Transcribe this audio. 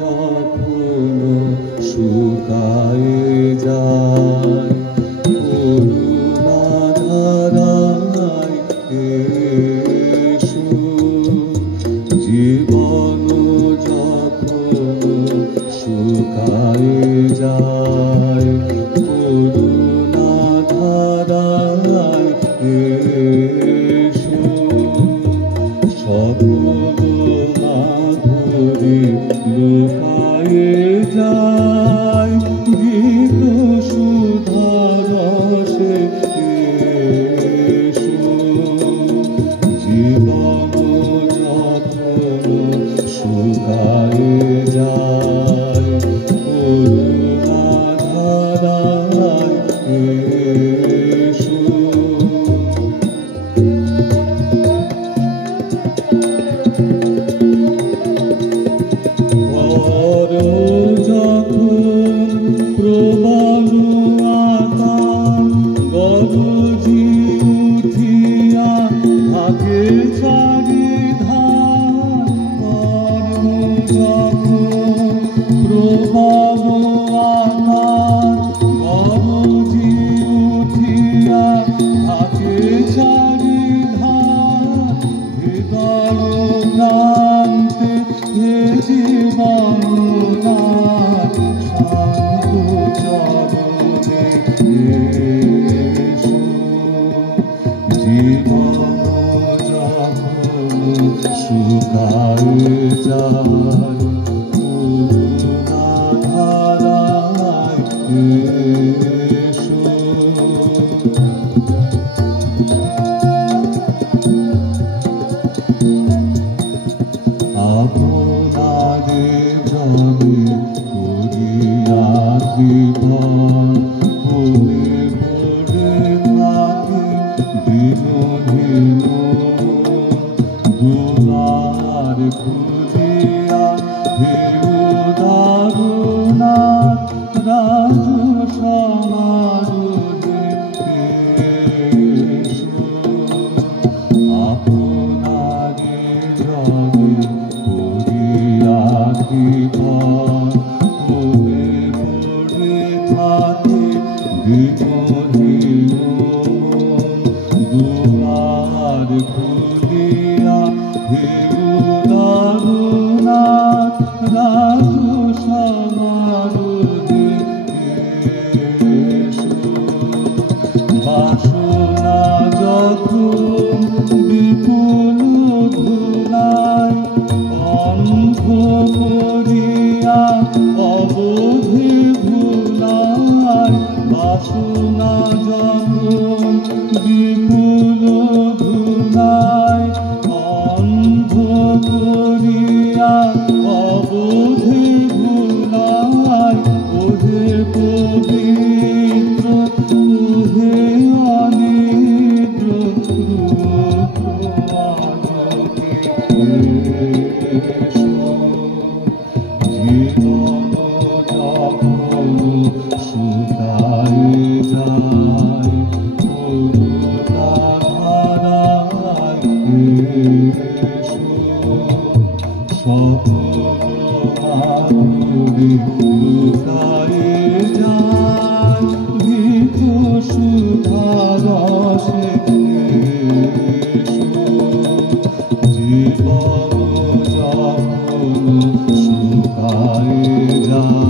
যখন শুকায়ে যায় করুণা ধারায় এসো, জীবন যখন শুকায়ে যায় করুণা ধারায় এসো, সকল মাধুরী লুকায়ে যায় গীত সুধা রসে এসো, জীবন যখন শুকায়ে যায় করুণা ধারায় এসো। প্রবল আকাশ গরজি উঠিয়া থাকে চারিধার, যখন প্রবল আকাশ গরজি উঠিয়া থাকে চারিধার, হৃদয় প্রান্তে হে জীবন জীবন যখন শুকায়ে যায় করুণা ধারায় এসো। আপনারে জবে করিয়া কীর্তন পড়ে পড়ে থাকি দিনহীন, দুয়ার খুলিয়া হে উদারনাথ রাজু সমারোহে এসো, আপনারে জবে করিয়া কীর্তন পড়ে পড়ে থাকি দিনহীন, দুয়ার খুলিয়া হে উদারনাথ রাজু সমারোহে এসো, বাসনা যখন বিপুল ধুলায় অন্ধ করিয়া অবধি ভুলায়, বাসনা যখন বিপুল ধুলায় অন্ধ করিয়া অবধি ভুলায়, ওহে পবিত্র ওহে অনিদ্র রূপ আলোকে এসো, জীবন যখন শুকায়ে যায় করুণা ধারায় এসো, সকল মাধুরী লুকায়ে যায় গীত সুধা রসে এসো, জীবন যখন শুকায়ে যায়।